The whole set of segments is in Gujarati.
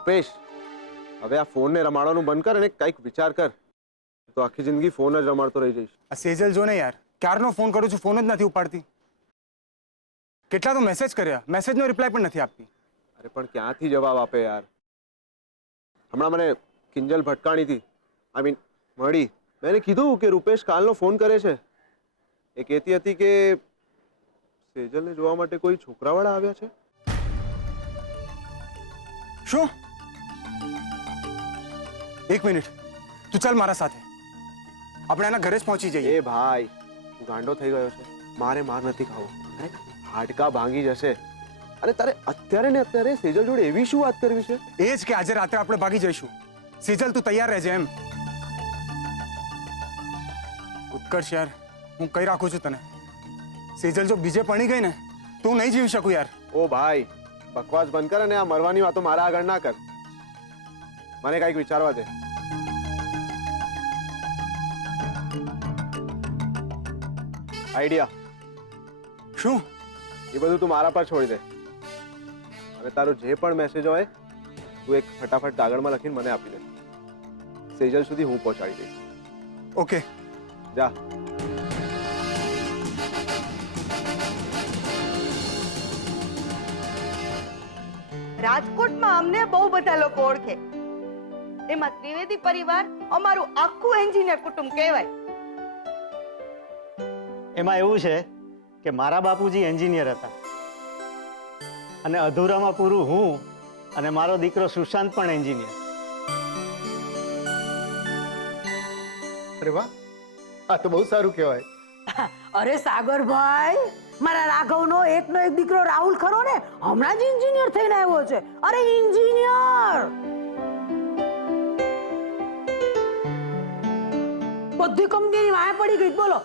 રૂપેશ, હવે આ ફોન ને રમાડવાનું બંધ કર અને કંઈક વિચાર કર, તો આખી જિંદગી ફોન જ રમાડતો રહી જઈશ. આ સેજલ જો ને યાર, ક્યારનો ફોન કરું છું, ફોન જ નથી ઉપાડતી. કેટલા તો મેસેજ કર્યા, મેસેજનો રિપ્લાય પણ નથી આપતી. અરે પણ ક્યાંથી જવાબ આપે યાર? હમણાં મને કિંજલ ભટકાણી હતી, આઈ મીન મળી. મેં એને કીધું કે રૂપેશ કાલનો ફોન કરે છે. એ કહેતી હતી કે સેજલને જોવા માટે કોઈ છોકરાવાળા આવ્યા છે. શું? એક મિનિટ, તું ચાલ મારા સાથે, આપણે એના ઘરે જ પહોંચી જઈએ. એ ભાઈ, તું ગાંડો થઈ ગયો છે. મારે માર નથી ખાવો. અરે હાડકા ભાંગી જશે. અને તારે અત્યારે ને અત્યારે સેજલ જોડે એવી શું વાત કરવી છે? એ જ કે આજે રાત્રે આપણે ભાગી જઈશું. સેજલ તું તૈયાર રહેજે એમ. ઉત્કર્ષ યાર, હું કઈ રાખું છું તને. સેજલ જો બીજે પડી ગઈ ને તો હું નહીં જીવી શકું યાર. ઓ ભાઈ, બકવાસ બંધ કર અને આ મરવાની વાતો મારા આગળ ના કર. મને કંઈક વિચારવા દે. આઈડિયા. શું? એ બધું તું મારા પર છોડી દે અને તારો જે પણ મેસેજ હોય તું એક ફટાફટ કાગળમાં લખીને મને આપી દે. સેજલ સુધી હું પહોંચાડી દઈશ. ઓકે, જા. રાજકોટમાં અમને બહુ બધા લોકો ઓળખે. એમાં ત્રિવેદી પરિવાર અમારું આખું એન્જિનિયર કુટુંબ કહેવાય. એમાં એવું છે કે મારા બાપુજી એન્જિનિયર હતા અને અધૂરામાં પૂરું હું અને મારો દીકરો સુશાંત પણ એન્જિનિયર. અરે વાહ, આ તો બહુ સારું કહેવાય. અરે સાગરભાઈ, મારા રાઘવનો એકનો એક દીકરો રાહુલ ખરો ને, હમણાં જ એન્જિનિયર થઈને આવ્યો છે. અરે એન્જિનિયર! બધી કંપનીની વાય પડી ગઈ. બોલો,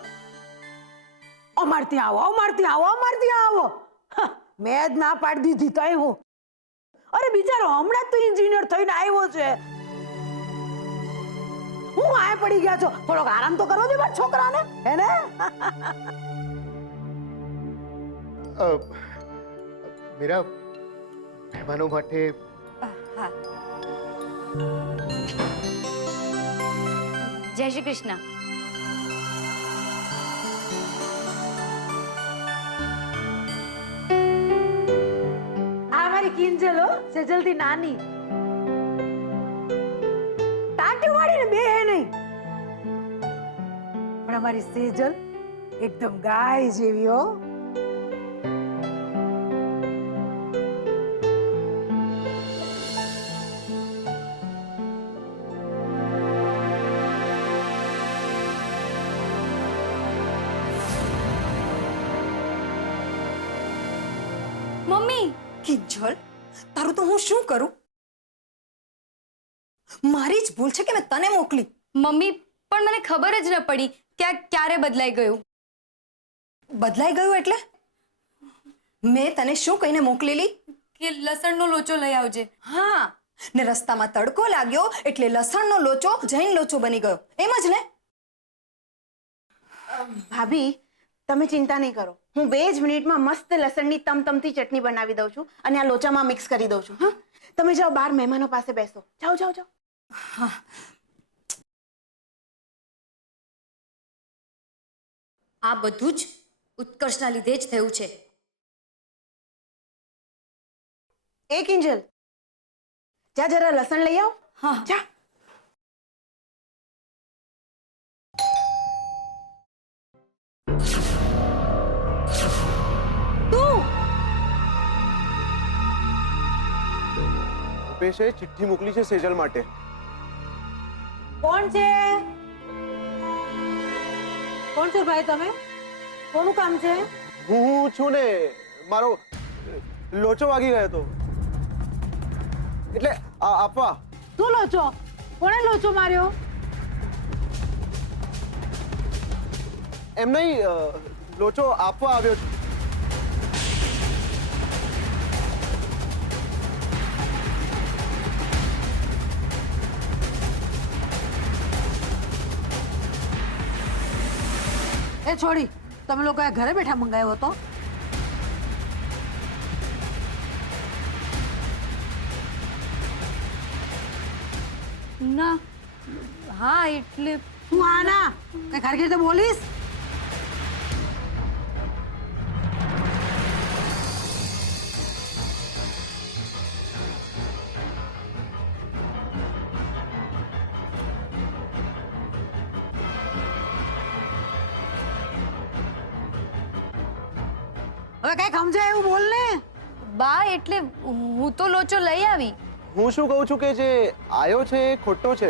અમાર ત્યાં આવો, અમાર ત્યાં આવો, અમાર ત્યાં આવો. મેં જ ના પાડી દીધી તઈ હું. અરે બિચારો હમણાં જ તો એન્જિનિયર થઈને આવ્યો છે. હું આય પડી ગયા છો, થોડોક આરામ તો કરવો દે મારા છોકરાને, હે ને? મીરા, મહેમાનો માટે જય શ્રી કૃષ્ણ. આ મારી કિંજલ હો, સેજલથી નાની. ટાંટિયું વાળીને બે હે નહીં, પણ અમારી સેજલ એકદમ ગાય જેવી હો. મમ્મી, કિંજલ, તારું તો હું શું કરું? મારી જ ભૂલ છે કે મેં તને મોકલી. મમ્મી પણ મને ખબર જ ન પડી કે આ ક્યારે બદલાઈ ગયું. બદલાઈ ગયું એટલે? મેં તને શું કહીને મોકલેલી? કે લસણનો લોચો લઈ આવજે. હા, ને રસ્તામાં તડકો લાગ્યો એટલે લસણનો લોચો જૈન લોચો બની ગયો, એમ જ ને? ભાભી, તમે ચિંતા નહીં કરો. હું 2 જ મિનિટમાં મસ્ત લસણની તમતમતી ચટણી બનાવી દઉં છું અને આ લોચામાં મિક્સ કરી દઉં છું. હા, તમે જાઓ બહાર મહેમાનો પાસે બેસો. જાઓ જાઓ જાઓ. આ બધું જ ઉત્કર્ષના લીધે જ થયું છે. એ કિંજલ, જા જરા લસણ લઈ આવ. હા, જા. રૂપેશે ચિઠ્ઠી મોકલી છે સેજલ માટે. કોણ છે? કોણ છો ભાઈ તમે? કોનું કામ છે? હું છું ને, મારો લોચો વાગી ગયો હતો એટલે આપવા. શું લોચો? કોણે લોચો માર્યો? એમ નહીં, લોચો આપવા આવ્યો છું. એ છોડી, તમે લોકોએ ઘરે બેઠા મંગાવ્યો હતો? ના હા એટલે તું આના કઈ ખારખી રીતે બોલીશ? હવે કઈ સમજાય એવું બોલ ને. બા એટલે હું તો લોચો લઈ આવી. હું શું કહું છું કે જે આયો છે એ ખોટો છે.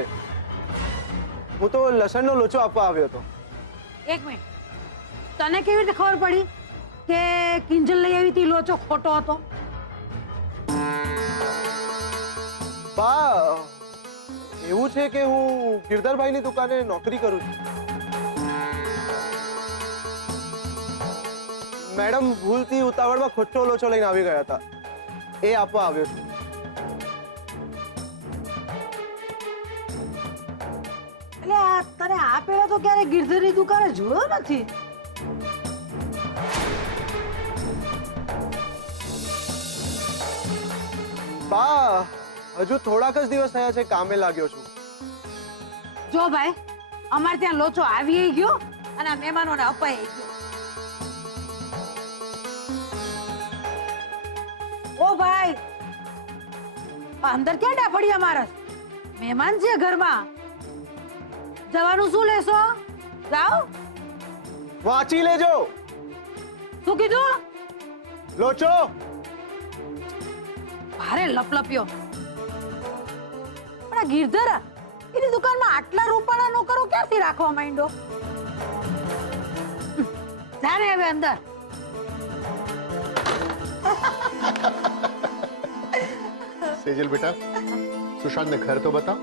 હું તો લસણનો લોચો આપવા આવ્યો હતો. એક મિનિટ, તને કેવી રીતે ખબર પડી કે કિંજલ લઈ આવી હતી લોચો ખોટો હતો? બા એવું છે કે હું ગિરધરભાઈની દુકાને નોકરી કરું છું. મેડમ ભૂલથી ઉતાવળમાં ખોટો લોચો લઈને આવી ગયા હતા, એ આપવા આવ્યો છું. એટલે આ તને આ પેલા તો ક્યારે ગિરધરની દુકાને જોયો નથી. બા હજુ થોડાક જ દિવસ થયા છે, કામે લાગ્યો છું. જો ભાઈ, અમારે ત્યાં લોચો આવી ગયો અને આ મહેમાનોને અપાઈ ગયો. ઓ ભાઈ, અંદર ક્યાં ડાફડી અમારા મહેમાન છે ઘરમાં, જવાનું શું લેશો? જાઓ. વાંચી લેજો. શું કીધું? લોચો. ભારે લપલપ્યો. પણ આ ગિરધર એની દુકાનમાં આટલા રૂપાળા નોકરો ક્યાંથી રાખવા માંડ્યો? જાને હવે અંદર. सेजल बेटा, सुशांत ने घर तो बता.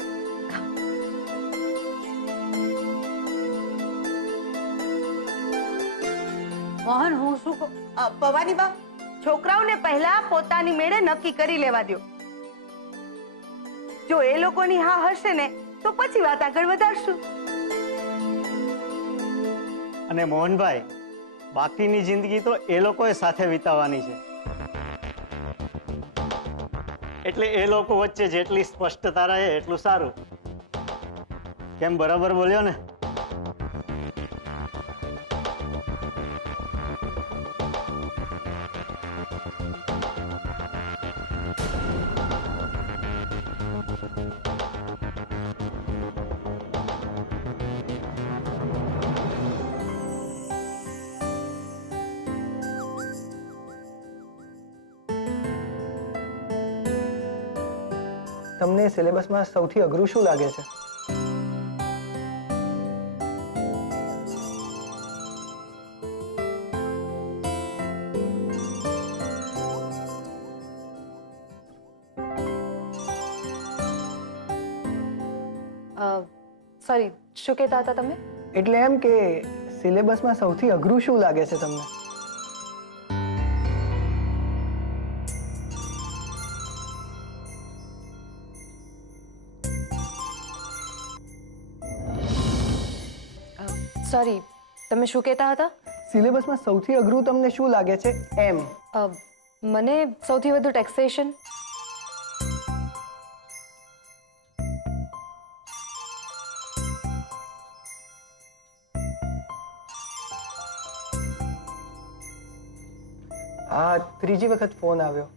મોહન, હું શું કહું? ભવાની બા, છોકરાઓને પહેલા પોતાની મેળે નક્કી કરી લેવા દો. જો એ લોકોની હા હશે ને તો પછી વાત આગળ વધારશું. અને મોહનભાઈ, બાકીની જિંદગી તો એ લોકોએ સાથે વિતાવવાની છે, એટલે એ લોકો વચ્ચે જેટલી સ્પષ્ટતા રહે એટલું સારું. કેમ, બરાબર બોલ્યો ને? તમને સિલેબસમાં સૌથી અઘરું શું લાગે છે? સોરી, શું કહેતા હતા તમે? એટલે એમ કે સિલેબસમાં સૌથી અઘરું શું લાગે છે તમને? સોરી, તમે શું કહેતા હતા? સિલેબસમાં સૌથી અઘરું તમને શું લાગે છે એમ? મને સૌથી વધુ ટેક્સેશન. આ ત્રીજી વખત ફોન આવ્યો.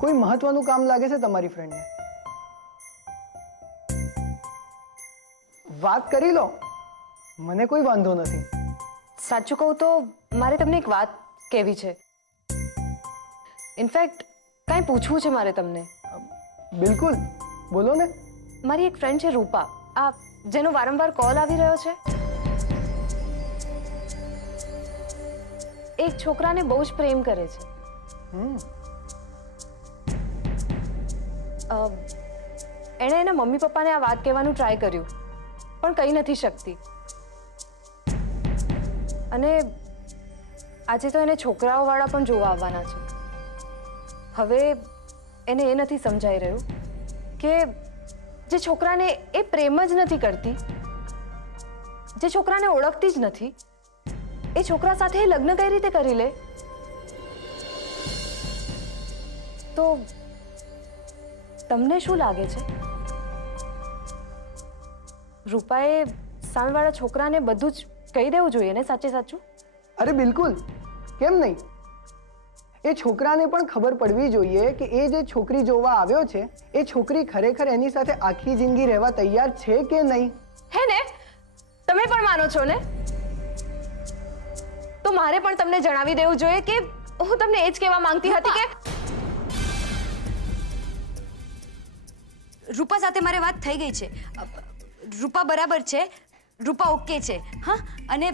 કોઈ મહત્વનું કામ લાગે છે તમારી ફ્રેન્ડને? વાત કરી લો, મને કોઈ વાંધો નથી. સાચું કહું તો મારે તમને એક વાત કહેવી છે. ઇનફેક્ટ કાંઈ પૂછવું છે મારે તમને. બિલકુલ, બોલો ને. મારી એક ફ્રેન્ડ છે રૂપા, આ જેનો વારંવાર કોલ આવી રહ્યો છે. એક છોકરાને બહુ જ પ્રેમ કરે છે. એણે એના મમ્મી પપ્પાને આ વાત કહેવાનું ટ્રાય કર્યું, પણ કહી નથી શકતી. અને આજે તો એને છોકરાઓવાળા પણ જોવા આવવાના છે. હવે એને એ નથી સમજાઈ રહ્યું કે જે છોકરાને એ પ્રેમ જ નથી કરતી, જે છોકરાને ઓળખતી જ નથી, એ છોકરા સાથે એ લગ્ન કઈ રીતે કરી લે? તો તમને શું લાગે છે? રૂપાએ સામેવાળા છોકરાને બધું જ કહી દેવું જોઈએ ને સાચે સાચું? અરે બિલકુલ, કેમ નહીં? એ છોકરાને પણ ખબર પડવી જોઈએ કે એ જે છોકરી જોવા આવ્યો છે એ છોકરી ખરેખર એની સાથે આખી જિંદગી રહેવા તૈયાર છે કે નહીં. હે ને? તમે પણ માનો છો ને? તો મારે પણ તમને જણાવી દેવું જોઈએ કે હું તમને એ જ કહેવા માંગતી હતી કે રૂપા સાથે મારે વાત થઈ ગઈ છે. રૂપા બરાબર છે, રૂપા ઓકે છે. હા, અને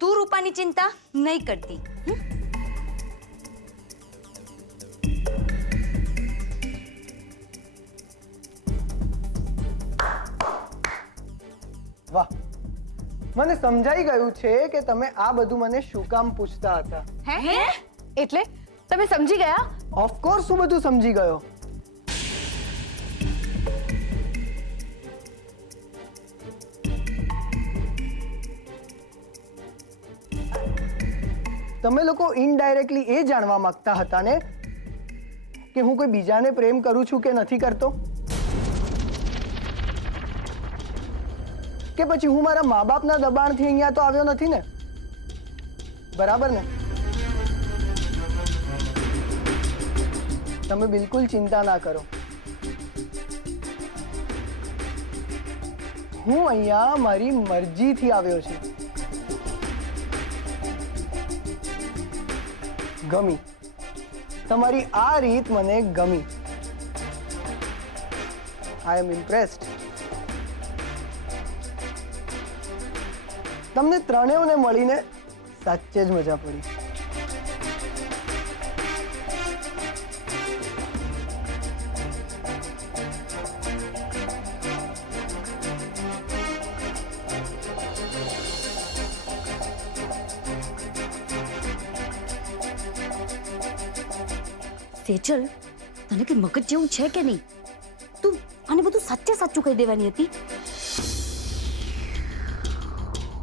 તું રૂપાની ચિંતા નહીં કરતી. વાહ, મને સમજાઈ ગયું છે કે તમે આ બધું મને શું કામ પૂછતા હતા. હે? એટલે તમે સમજી ગયા? ઓફકોર્સ હું બધું સમજી ગયો. તમે લોકો ઇનડાયરેક્ટલી એ જાણવા માંગતા હતા ને કે હું કોઈ બીજાને પ્રેમ કરું છું કે નથી કરતો, કે પછી હું મારા મા બાપના દબાણથી અહીંયા તો આવ્યો નથી ને? બરાબર ને? તમે બિલકુલ ચિંતા ના કરો. હું અહીંયા મારી મરજીથી આવ્યો છું. ગમી તમારી આ રીત, મને ગમી. આઈ એમ ઇમ્પ્રેસ્ડ. તમને ત્રણેયને મળીને સાચે જ મજા પડી. સેજલ, તને કઈ મગજ જેવું છે કે નહીં? તું આને બધું સાચે સાચું કહી દેવાની હતી.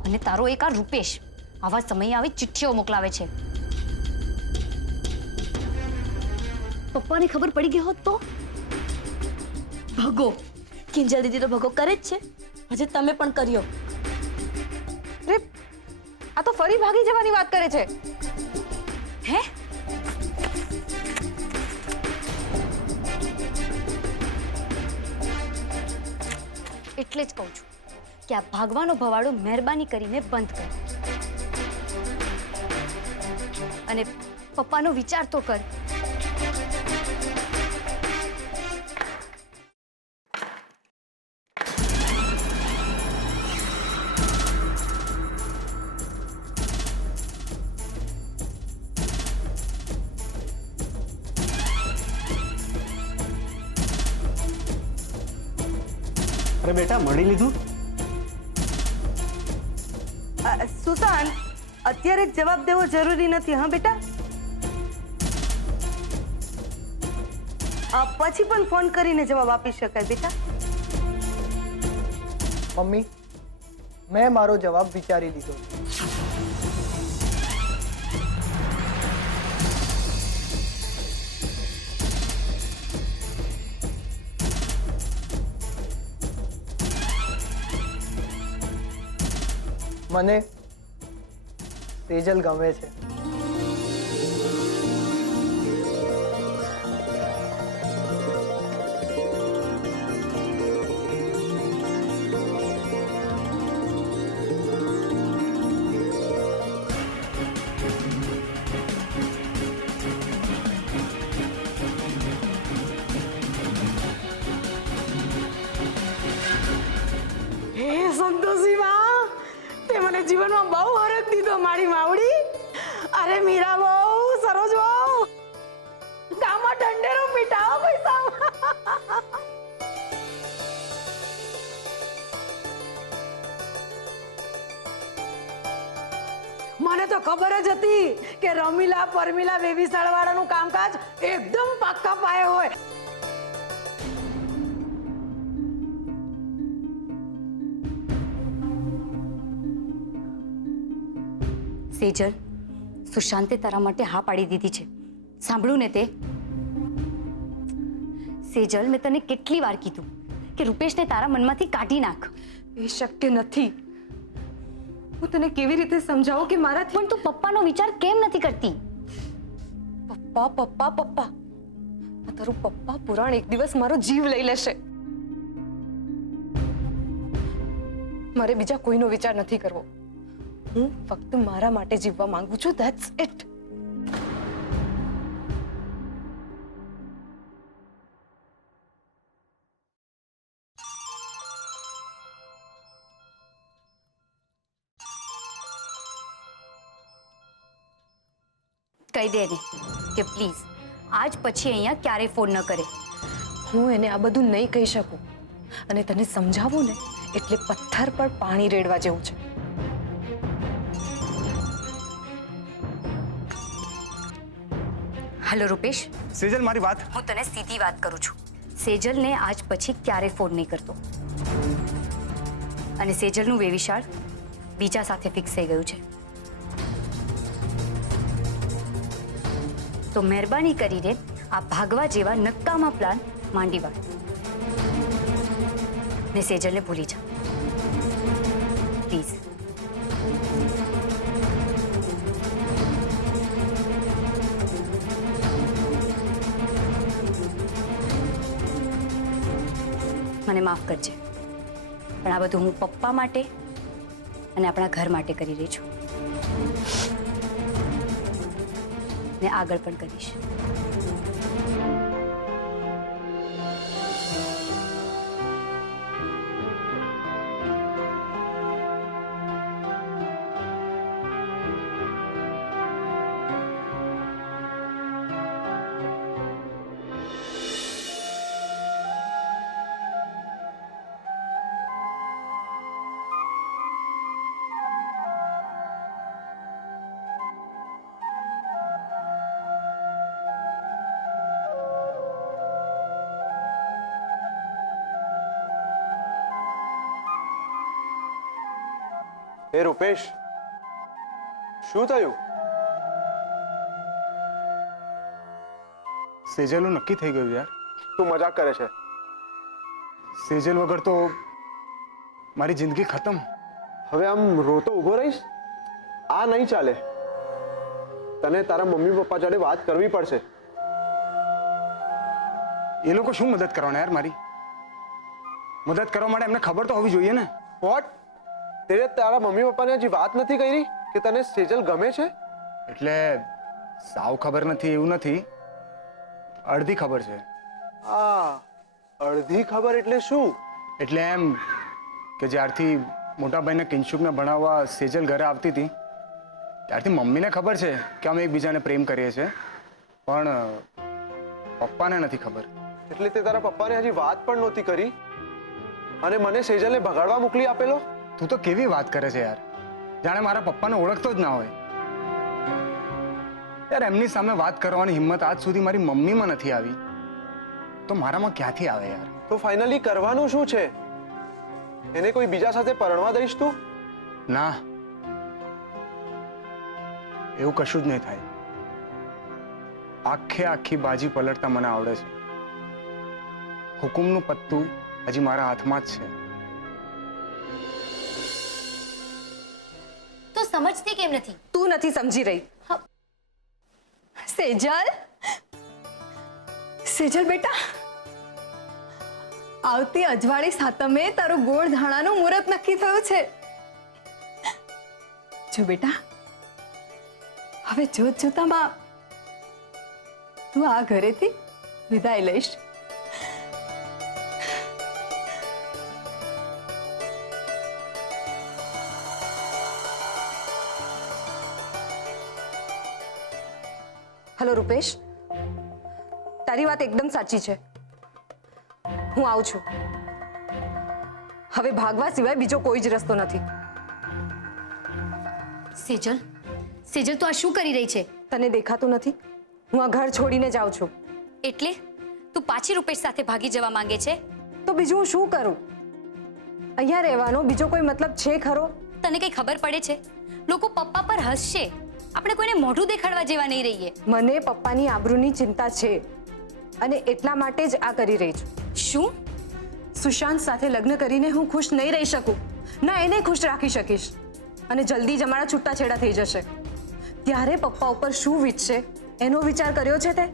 અને તારો એક આ રૂપેશ આવા સમયે આવી ચિઠ્ઠીઓ મોકલાવે છે. પપ્પાને ખબર પડી ગઈ હોત તો? ભગો, કિંજલ દીદી તો ભગો કરે જ છે. હજે તમે પણ કર્યો. અરે, આ તો ફરી ભાગી જવાની વાત કરે છે. હે? એટલે જ કહું છું કે આ ભાગવાનો ભવાડો મહેરબાની કરીને બંધ કર. અને પપ્પાનો વિચાર તો કર. અરે બેટા, મળી લીધું? સુશાંત, અત્યારે જવાબ દેવો જરૂરી નથી. હા બેટા, પછી પણ ફોન કરીને જવાબ આપી શકાય બેટા. મમ્મી, મેં મારો જવાબ વિચારી લીધો. મને સેજલ ગમે છે. હે સંતોષી માં, તે મને જીવનમાં બહુ હરખ દીધો મારી માવડી. અરે મીરા બહુ, સરોજ બહુ, ગામમાં ઢંઢેરો પીટાવો પૈસા. મને તો ખબર જ હતી કે રમીલા પરમીલા બેબી શાળાવાળાનું કામકાજ એકદમ પાક્કા પાયે હોય. સેજલ, સુશાંતે તારા માટે હા પાડી દીધી છે. સાંભળ્યું ને તે? સેજલ, મેં તને કેટલી વાર કીધું કે રૂપેશને તારા મનમાંથી કાઢી નાખ. એ શક્ય નથી. હું તને કેવી રીતે સમજાવું કે મારાથી પણ તું પપ્પાનો વિચાર કેમ નથી કરતી? પપ્પા પપ્પા પપ્પા આ તારું પપ્પા પુરાણ એક દિવસ મારો જીવ લઈ લેશે. મારે બીજા કોઈનો વિચાર નથી કરવો. હું ફક્ત મારા માટે જીવવા માંગુ છું. That's it. કહી દે એને કે પ્લીઝ આજ પછી અહીંયા ક્યારેય ફોન ન કરે. હું એને આ બધું નહીં કહી શકું, અને તને સમજાવું ને એટલે પથ્થર પર પાણી રેડવા જેવું છે. હેલો રૂપેશ, સેજલ, મારી વાત. હું તને સીધી વાત કરું છું. સેજલને આજ પછી ક્યારેય ફોન નહીં કરતો. અને સેજલનું વેવિશાળ બીજા સાથે ફિક્સ થઈ ગયું છે. તો મહેરબાની કરીને આ ભાગવા જેવા નક્કામાં પ્લાન માંડી વાળ ને સેજલને ભૂલી જા પ્લીઝ. મને માફ કરજે, પણ આ બધું હું પપ્પા માટે અને આપણા ઘર માટે કરી રહી છું, ને આગળ પણ કરીશ. એ રૂપેશ, શું થયું? સેજલનું નક્કી થઈ ગયું યાર. તું મજાક કરે છે? સેજલ વગર તો મારી જિંદગી ખતમ. હવે આમ રોતો ઊભો રહીશ? આ નહીં ચાલે. તને તારા મમ્મી પપ્પા જોડે વાત કરવી પડશે. એ લોકો શું મદદ કરવાના યાર મારી? મદદ કરવા માટે એમને ખબર તો હોવી જોઈએ ને. વોટ? તે તારા મમ્મી પપ્પાને હજી વાત નથી કરી કે તને સેજલ ગમે છે? એટલે સાવ ખબર નથી એવું નથી, અડધી ખબર છે. આ અડધી ખબર એટલે શું? એટલે એમ કે જ્યારથી મોટા ભાઈને કિંશુકને ભણાવવા સેજલ ઘરે આવતી હતી ત્યારથી મમ્મીને ખબર છે કે અમે એકબીજાને પ્રેમ કરીએ છીએ, પણ પપ્પાને નથી ખબર. એટલે તે તારા પપ્પાને હજી વાત પણ નહોતી કરી અને મને સેજલને ભગાડવા મોકલી આપેલો? તું તો કેવી વાત કરે છે યાર, જાણે મારા પપ્પાને ઓળખતો જ ના હોય. યાર એમની સામે વાત કરવાની હિંમત આજ સુધી મારી મમ્મીમાં નથી આવી, તો મારામાં ક્યાંથી આવે યાર? તો ફાઇનલી કરવાનું શું છે? એને કોઈ બીજા સાથે પરણવા દઈશ તું? ના, એવું કશું જ નહીં થાય. આખી બાજી પલટતા મને આવડે છે. હુકુમનું પત્તું હજી મારા હાથમાં જ છે. તો સમજતી કેમ નથી? તું નથી સમજી રહી. સેજલ, સેજલ બેટા, આવતી અજવાળી સાતમે તારું ગોળ ધાણાનું મુહૂર્ત નક્કી થયું છે. જો બેટા, હવે જોત જોતામાં તું આ ઘરેથી વિદાય લઈશ. હેલો રૂપેશ, તારી વાત એકદમ સાચી છે. હું આવું છું. હવે ભાગવા સિવાય બીજો કોઈ જ રસ્તો નથી. સેજલ, સેજલ તો આ શું કરી રહી છે? તને દેખાતું નથી? હું આ ઘર છોડીને જાઉં છું. એટલે તું પાછી રૂપેશ સાથે ભાગી જવા માંગે છે? તો બીજું હું શું કરું? અહીંયા રહેવાનો બીજો કોઈ મતલબ છે ખરો? તને કઈ ખબર પડે છે? લોકો પપ્પા પર હસશે, આપણે કોઈને મોઢું દેખાડવા જેવા નહીં રહીએ. મને પપ્પાની આબરૂની ચિંતા છે અને એટલા માટે જ આ કરી રહી છું. શું? સુશાંત સાથે લગ્ન કરીને હું ખુશ નહીં રહી શકું, ના એને ખુશ રાખી શકીશ, અને જલ્દી જ અમારા છૂટાછેડા થઈ જશે. ત્યારે પપ્પા ઉપર શું વીતશે એનો વિચાર કર્યો છે તે?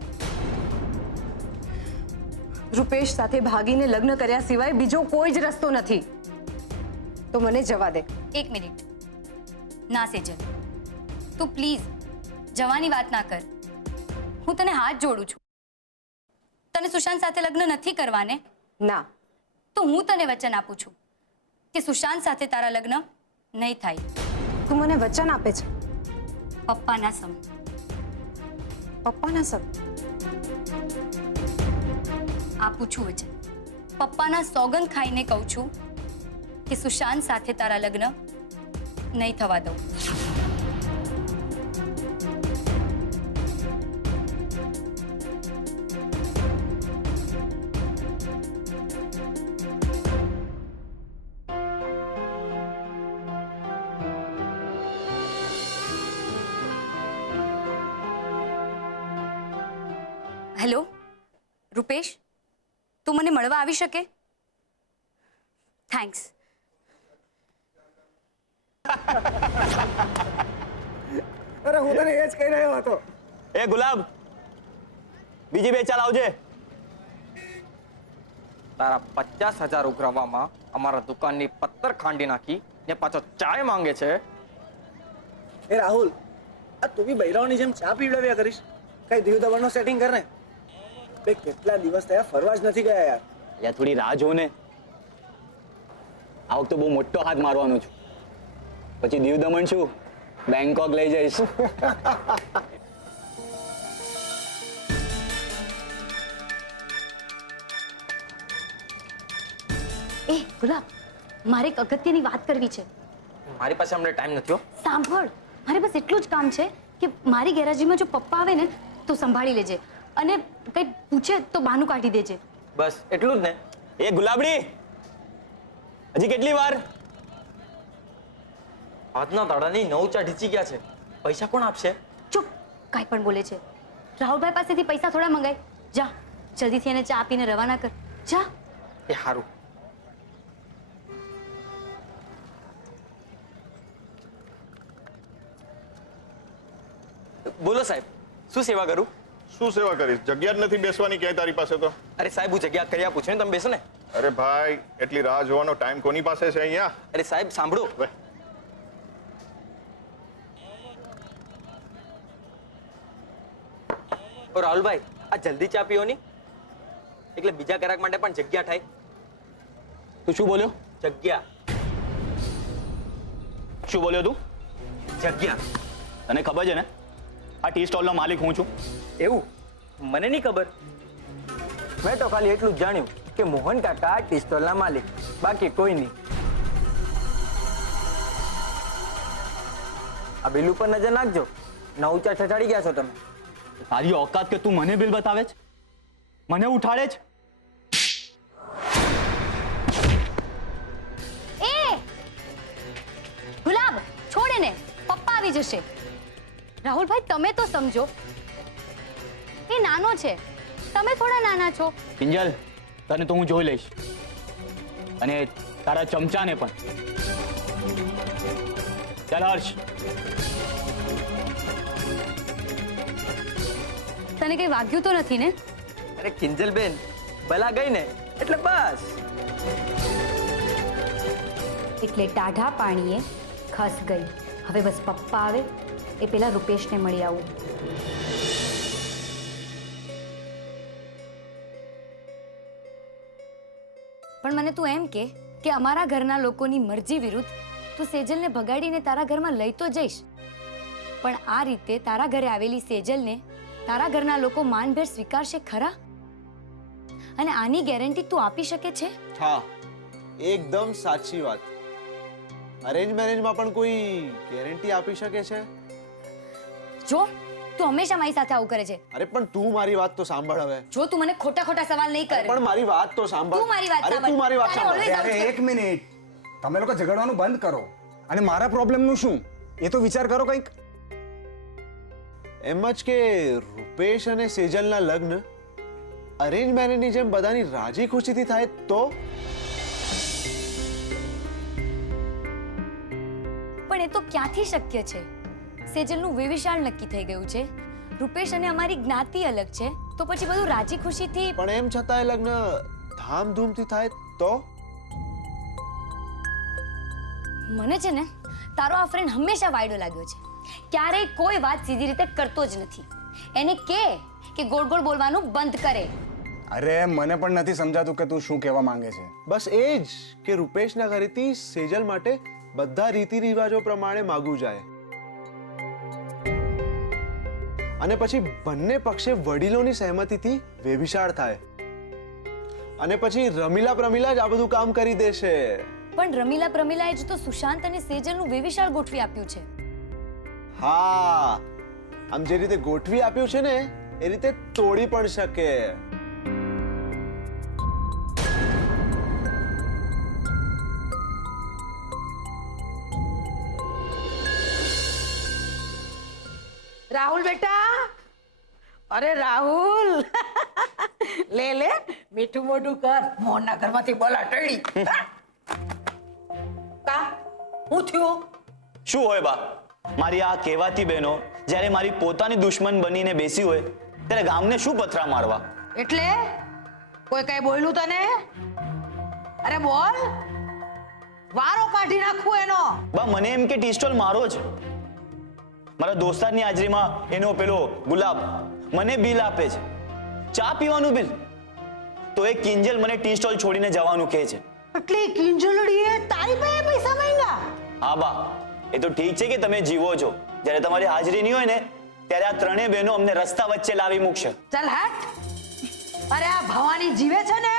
રૂપેશ સાથે ભાગીને લગ્ન કર્યા સિવાય બીજો કોઈ જ રસ્તો નથી. તો મને જવા દે. એક મિનિટ. ના સેજલ, તું પ્લીઝ જવાની વાત ના કર. હું તને હાથ જોડું છું. તને સુશાંત સાથે લગ્ન નથી કરવાને? ના. તો હું તને વચન આપું છું કે સુશાંત સાથે તારા લગ્ન નહીં થાય. તું મને વચન આપે છે? પપ્પાના સમ. પપ્પાના સમ? આપું છું વચન. પપ્પાના સોગંદ ખાઈને કહું છું કે સુશાંત સાથે તારા લગ્ન નહીં થવા દઉં. હેલો રૂપેશ, તું મને મળવા આવી શકે? થેન્ક્સ. અરે હું તને એ જ કહી રહ્યો હતો. એ ગુલાબ, બીજી બે ચાલ આવજે. તારા 50,000 ઉઘરાવવામાં અમારા દુકાનની પત્તર ખાંડી નાખી ને પાછો ચાય માંગે છે. એ રાહુલ, આ તું બી બૈરાઓની જેમ ચા પીવડાવ્યા કરીશ. કઈ દીવ દબાણનો સેટિંગ કર ને. બે કેટલા દિવસ થયા ફરવા જ નથી ગયા યાર. યા થોડી રાહ જો ને. આ વખતે બહુ મોટો હાથ મારવાનો છું. પછી દીવ દમણ શું, બેંકોક લઈ જઈશ. એ ગુલાબ, મારે એક અગત્યની વાત કરવી છે. મારી પાસે હમણાં ટાઈમ નથી. સાંભળ, મારે બસ એટલું જ કામ છે કે મારી ગેરેજમાં જો પપ્પા આવે ને તો સંભાળી લેજે, અને કંઈ પૂછે તો બહાનું કાઢી દેજે. બસ એટલું જ ને? એ ગુલાબડી, હજી કેટલી વાર? હાથના તાળાની 9 ચા ઢીચી ગયા છે. પૈસા કોણ આપશે? ચૂપ, કાંઈ પણ બોલે છે. રાહુલભાઈ પાસેથી પૈસા થોડા મંગાય. જા, જલ્દીથી એને ચા આપીને રવાના કર. જા. એ હારું. બોલો સાહેબ, શું સેવા કરું? શું સેવા કરીશ? જગ્યા જ નથી બેસવાની ક્યાંય તારી પાસે તો. અરે સાહેબ, હું જગ્યા કરી આપું છું ને, તમે બેસો ને. અરે ભાઈ, એટલી રાહ જોવાનો ટાઈમ કોની પાસે છે અહીંયા? અરે સાહેબ સાંભળો. ઓ રાહુલભાઈ, આ જલ્દી ચા પીઓ ની, એટલે બીજા ગ્રાહક માટે પણ જગ્યા થાય. તું શું બોલ્યો? જગ્યા. શું બોલ્યો તું? જગ્યા. તને ખબર છે ને આ ટી સ્ટોલનો માલિક હું છું? એવું મને નહીં ખબર. મેં તો ખાલી એટલું જ જાણ્યું કે મોહન કાકા ટી સ્ટોલના માલિક, બાકી કોઈ નહીં. આ બિલ ઉપર નજર નાખજો. 9 ચા ઠઠાડી ગયા છો તમે. તારી औकात કે તું મને બિલ બતાવે છે, મને ઉઠાડે છે? એ ગુલાબ, છોડ એને, પપ્પા આવી જશે. રાહુલભાઈ, તમે તો સમજો, એ નાનો છે, તમે થોડા નાના છો. કિંજલ, તને તો હું જોઈ લઈશ, અને તારા ચમચાને પણ. ચાલ હર્ષ. તને કઈ વાગ્યું તો નથી ને? અરે કિંજલ બેન, ભલા ગઈ ને એટલે બસ. એટલે ટાઢા પાણીએ ખસ ગઈ. હવે બસ પપ્પા આવે એ પેલા રૂપેશને મળી આવું. પણ મને તું એમ કે અમારા ઘરના લોકોની મરજી વિરુદ્ધ તું સેજલને ભગાડીને તારા ઘરમાં લઈ તો જઈશ, પણ આ રીતે તારા ઘરે આવેલી સેજલને તારા ઘરના લોકો માનભેર સ્વીકારશે ખરા? અને આની ગેરંટી તું આપી શકે છે? હા, એકદમ સાચી વાત. અરેન્જ મેરેજમાં પણ કોઈ ગેરંટી આપી શકે છે? જો તું હંમેશા મારી સાથે આવું કરે છે. અરે પણ તું મારી વાત તો સાંભળ હવે. જો તું મને ખોટા ખોટા સવાલ નહીં કર. પણ મારી વાત તો સાંભળ. તું મારી વાત સાંભળ. તું મારી વાત સાંભળ. અરે એક મિનિટ, તમે લોકો ઝઘડવાનું બંધ કરો અને મારા પ્રોબ્લેમનું શું એ તો વિચાર કરો કંઈક. એમ જ કે રૂપેશ અને સેજલના લગ્ન અરેન્જ મેરેજની જેમ બધાની રાજી ખુશીથી થાય તો? પણ એ તો ક્યાંથી શક્ય છે? સેજલનું વેવિશાળ નક્કી થઈ ગયું છે. રૂપેશ અને અમારી જ્ઞાતિ અલગ છે, તો પછી બધું રાજી ખુશીથી. પણ એમ છતાંય લગ્ન ધામધૂમથી થાય તો? મને છે ને તારો આ ફ્રેન્ડ હંમેશા વાયડો લાગ્યો છે. ક્યારેય કોઈ વાત સીધી રીતે કરતો જ નથી. એને કે ગોળ ગોળ બોલવાનું બંધ કરે. અરે મને પણ નથી સમજાતું કે તું શું કહેવા માંગે છે. બસ એ જ કે રૂપેશના ઘરેથી સેજલ માટે બધા રીતિ રિવાજો પ્રમાણે માગું જાય અને પછી બંને પક્ષે વડીલોની સહેમતીથી વેવિશાળ થાય અને પછી રમીલા પ્રમીલા જ આ બધું કામ કરી દેશે. પણ રમીલા પ્રમીલાએ જ તો સુશાંત અને સેજલનું વેવિશાળ ગોઠવી આપ્યું છે. હા, આમ જે રીતે ગોઠવી આપ્યું છે ને એ રીતે તોડી પણ શકે. રાહુલ બેટા, અરે રાહુલ, લે લે મીઠું મોઢું કર. મોહનના ઘરમાંથી બોલા ટળી. કા હું થયું? શું હોય બા? મારી આ કહેવાતી બહેનો જ્યારે મારી પોતાની દુશ્મન બનીને બેસી હોય ત્યારે ગામને શું પથરા મારવા? એટલે કોઈ કઈ બોલ્યું તને? અરે બોલ, વારો કાઢી નાખું એનો. બા મને એમ કે ટી સ્ટોલ મારો જ. મારા દોસ્તારની હાજરીમાં એનો પેલો ગુલાબ મને બિલ આપે છે, ચા પીવાનું બિલ. તો એ કિંજલ મને ટી સ્ટોલ છોડીને જવાનું કહે છે. એટલે કિંજલડીએ તારી પાસે પૈસા માંગ્યા? હા બા, એ તો ઠીક છે કે તમે જીવો છો. જ્યારે તમારી હાજરી નહીં હોય ને ત્યારે આ ત્રણેય બહેનો અમને રસ્તા વચ્ચે લાવી મૂકશે. ચાલ હટ. અરે આ ભવાની જીવે છે ને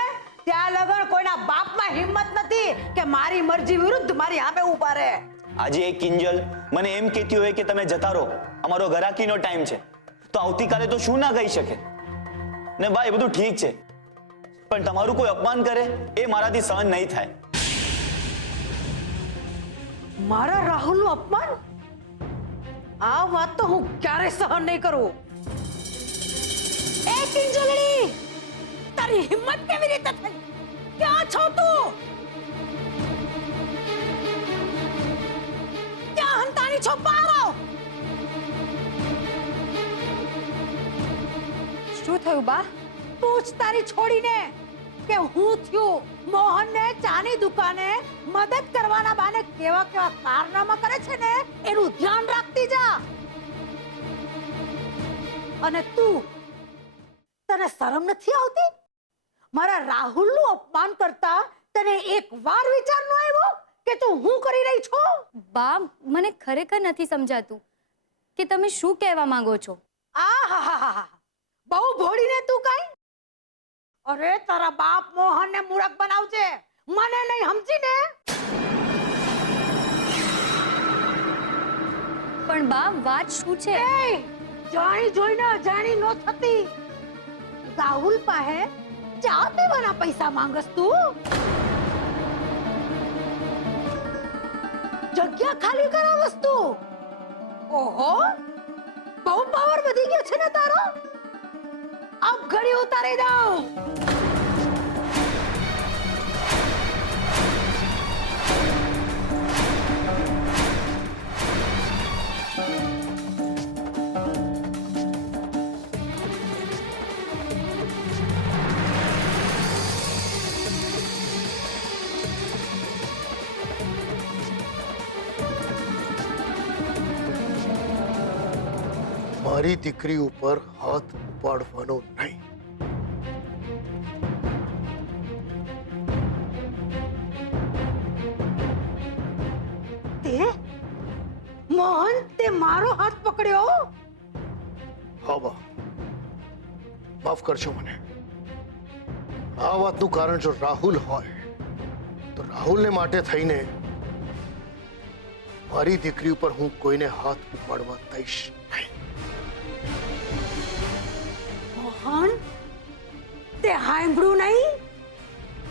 ત્યાં લગન કોઈના બાપમાં હિંમત નથી કે મારી મરજી વિરુદ્ધ મારી સામે ઊભા રહે. આજે એ કિંજલ મને એમ કહેતી હોય કે તમે જતા રહો, અમારો ઘરાકીનો ટાઈમ છે, તો આવતીકાલે તો શું ના કહી શકે ને બા. એ બધું ઠીક છે, પણ તમારું કોઈ અપમાન કરે એ મારાથી સહન નહીં થાય. મારા રાહુલનું અપમાન? આ વાત તો હું ક્યારે સહન નહીં કરું. એ કિંજલડી, તારી હિંમત કેવી રીતે થઈ? ક્યાં છો તું? ક્યાં હંતાણી છો? પારો! શું થયું બા? પૂછ તારી છોડીને કે હું થયું મોહનને ચાની દુકાને મદદ કરવાના બાને કેવા કેવા કારનામા કરે છે ને એનું ધ્યાન રાખતી જા. અને તું, તને શરમ નથી આવતી? મારા રાહુલનું અપમાન કરતા તને એક વાર વિચાર ન આવ્યો કે તું હું કરી રહી છો? બા મને ખરેખર નથી સમજાતું કે તમે શું કહેવા માંગો છો. આહાહાહા, બહુ ભોળીને તું કઈ? અરે તારા બાપ મોહનને મૂરખ બનાવજે, મને નહીં સમજીને? પણ બા વાત શું છે? જાણી જોઈને અજાણી નો થતી. રાહુલ પાસે ચા પીવાના પૈસા માંગસ તું? જગ્યા ખાલી કરાવસ તું? ઓહો, બહુ પાવર વધી ગયો છે ને તારો. अब घड़ी उतारे दो. મારી દીકરી ઉપર હાથ ઉપાડવાનો નહીં. તે મોહન, તે મારો હાથ પકડ્યો? હા બા, માફ કરજો મને. આ વાતનું કારણ જો રાહુલ હોય તો રાહુલને માટે થઈને મારી દીકરી ઉપર હું કોઈને હાથ ઉપાડવા દઈશ નહીં. મોહન, તે સાંભળ્યું નહીં?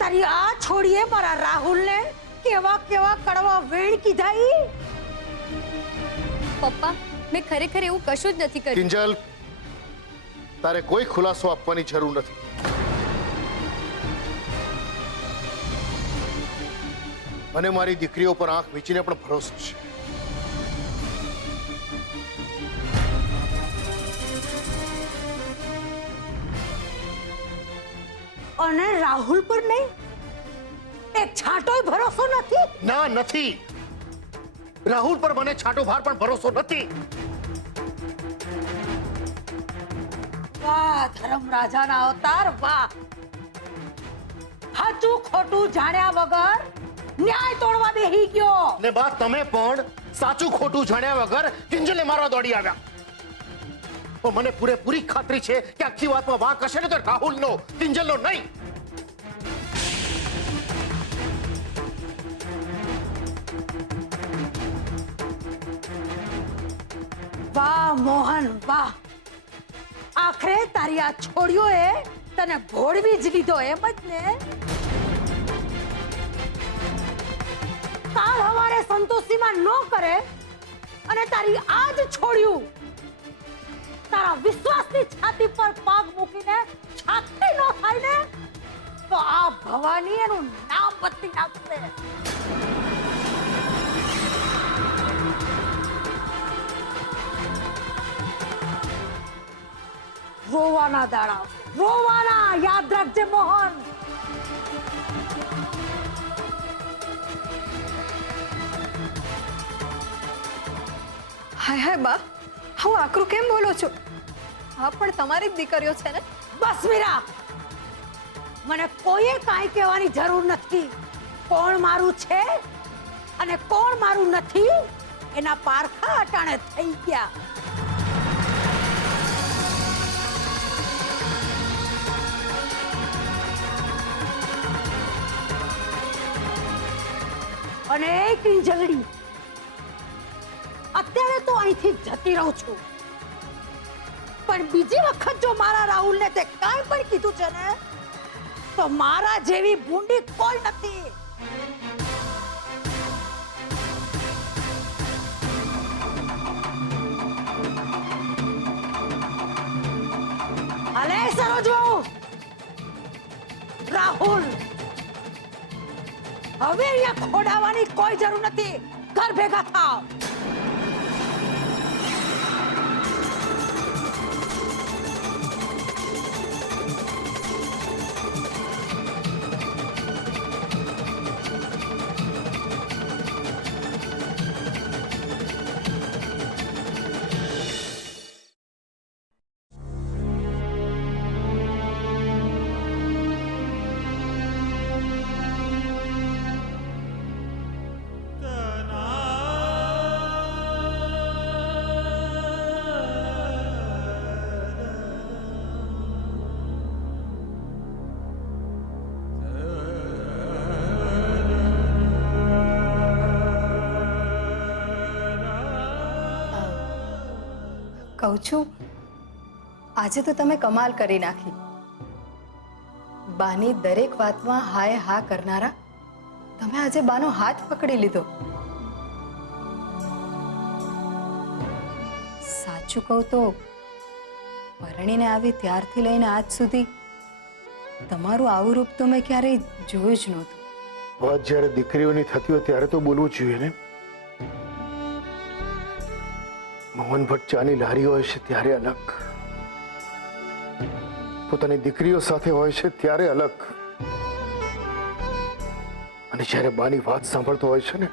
તારી આ છોડીએ મારા રાહુલને કેવા કેવા કડવા વેણ કીધા. પપ્પા મેં ખરેખર એવું કશું જ નથી કર્યું. કિંજલ, તારે કોઈ ખુલાસો આપવાની જરૂર નથી. મને મારી દીકરીઓ પર આંખ વીંચીને પણ ભરોસો છે અને રાહુલ પર નહીં? એક છાંટોય ભરોસો નથી? ના, નથી. રાહુલ પર મને છાંટો ભાર પણ ભરોસો નથી. વાહ ધર્મરાજાના અવતાર, વાહ! સાચું ખોટું જાણ્યા વગર ન્યાય તોડવા બેહી ગયો. ને બા તમે પણ સાચું ખોટું જાણ્યા વગર કિંજલને મારવા દોડી આવ્યા. પણ મને પૂરેપૂરી ખાતરી છે કે આખી વાતમાં વાંક હશે ને તો રાહુલનો, કિંજલનો નહીં. વાહ મોહન વાહ! આખરે તારી આ છોડીઓએ તને ભોળવી જ લીધો, એમ જ ને? કાલ હવારે સંતોષીમાં ન કરે અને તારી આ જ છોડ્યું તારા વિશ્વાસની છાતી પર પગ મૂકીને છાતી ન થાય ને તો આ ભવાની એનું નામ બદલી નાખશે. રોવાના દાડા આવશે, રોવાના. યાદ રાખજે મોહન. હાય હાય બા, હું આકરું કેમ બોલો છો? હા પણ તમારી જ દીકરીઓ છે ને. બસ મીરા, મને કોઈએ કાંઈ કહેવાની જરૂર નથી. કોણ મારું છે અને કોણ મારું નથી એના પારખા અટાણે થઈ ગયા. અને કિંજલડી, અત્યારે તો અહીંથી જતી રહું છું, પણ બીજી વખત જો મારા રાહુલને તે કાંઈ પણ કીધું છે ને તો મારા જેવી ભૂંડી કોઈ નથી. અલે સરોજો, રાહુલ, હવે અહીંયા ખોડાવાની કોઈ જરૂર નથી. ઘર ભેગા થાવ. કહું છું, આજે તો તમે કમાલ કરી નાખી. બાની દરેક વાતમાં હાય હા કરનારા તમે આજે બાનો હાથ પકડી લીધો. સાચું કહું તો પરણીને આવી ત્યારથી લઈને આજ સુધી તમારું આવું રૂપ તો મેં ક્યારેય જોયું જ નહોતું. વાત જ્યારે દીકરીઓની થતી હોય ત્યારે તો બોલવું જોઈએ ને. મોહન ભટ્ટ ચાની લારી હોય છે ત્યારે અલગ, પોતાની દીકરીઓ સાથે હોય છે ત્યારે અલગ, અને જ્યારે બાની વાત સાંભળતો હોય છે ને